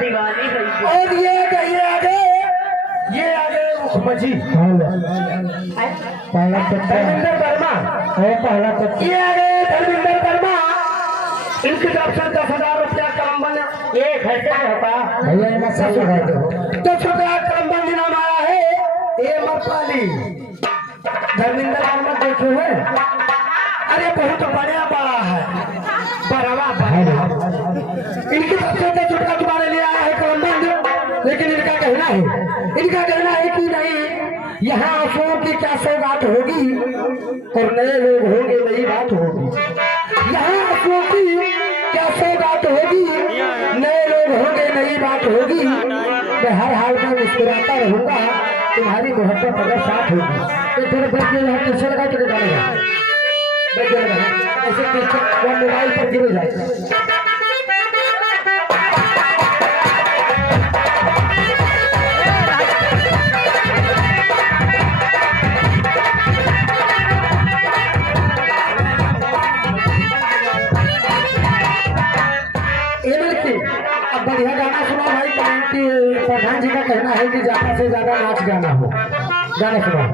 दीवानी है। और ये आगे मुखमजी पहला धर्मेंद्र वर्मा, पहला ये आगे धर्मेंद्र वर्मा, इनकी तरफ से 10,000 रुपया क्रम बना। ये खर्चे में होगा भैया इन्हें सब लगा दो। 10,000 क्रम बन नाम आया है। ये मरपाली धर्मेंद्र वर्मा देखे है। अरे बहुत बड़ा है, बड़ा इनकी तरफ से 10,000 तुम्हारे लिए आया है क्रम बंद। लेकिन इनका कहना है कि नहीं, यहाँ अशोक की क्या सौगात होगी और नए लोग होंगे, नई बात होगी। यहाँ अशोक की क्या सौगात होगी, नए लोग होंगे, नई बात होगी। मैं हर हाल में मुस्कुराता रहूंगा, तुम्हारी मोहब्बत अगर साथ होगी। तो थोड़ा बैठ के यहाँ पीछे लगा तो डालेगा, बैठ जाएगा ऐसे पीछे वो मोबाइल पर गिर जाएगा। अब बढ़िया गाना सुना भाई। प्रधान जी का कहना है कि ज्यादा से ज्यादा नाच गाना हो। गाना सुना।